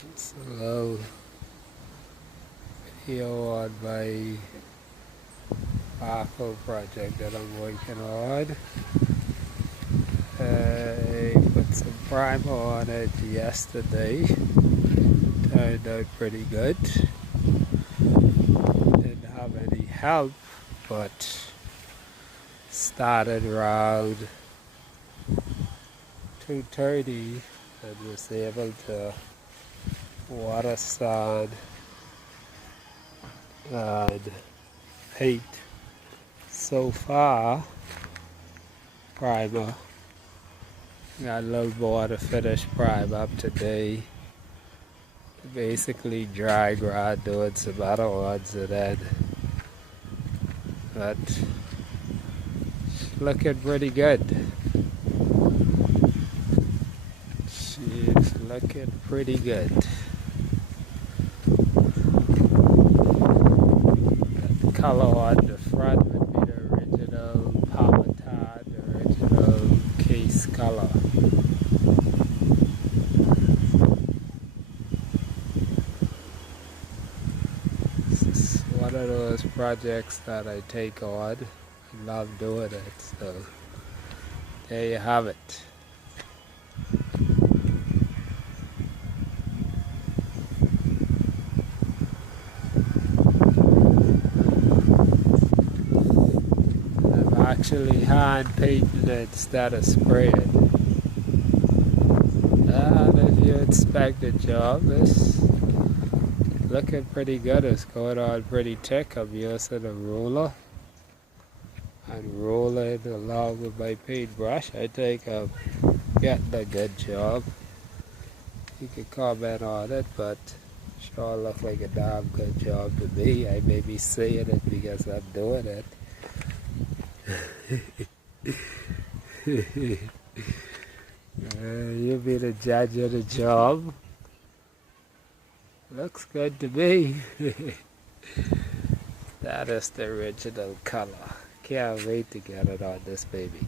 So video on my backhoe project that I'm working on. I put some primer on it yesterday. Turned out pretty good. Didn't have any help, but started around 2:30 and was able to water sand and paint. So far, primer. Got a little more to finish prime up today. Basically dry ground, doing some other ones, and then but looking pretty good. She's looking pretty good. The color on the front would be the original power tan, the original case color. This is one of those projects that I take on. I love doing it, so there you have it. I'm actually hand painting it instead of spraying. And if you inspect the job, it's looking pretty good. It's going on pretty thick. I'm using a roller and rolling along with my paintbrush. I think I'm getting a good job. You can comment on it, but sure looks like a damn good job to me. I may be saying it because I'm doing it. You'll be the judge of the job. Looks good to me. That is the original color. Can't wait to get it on this baby.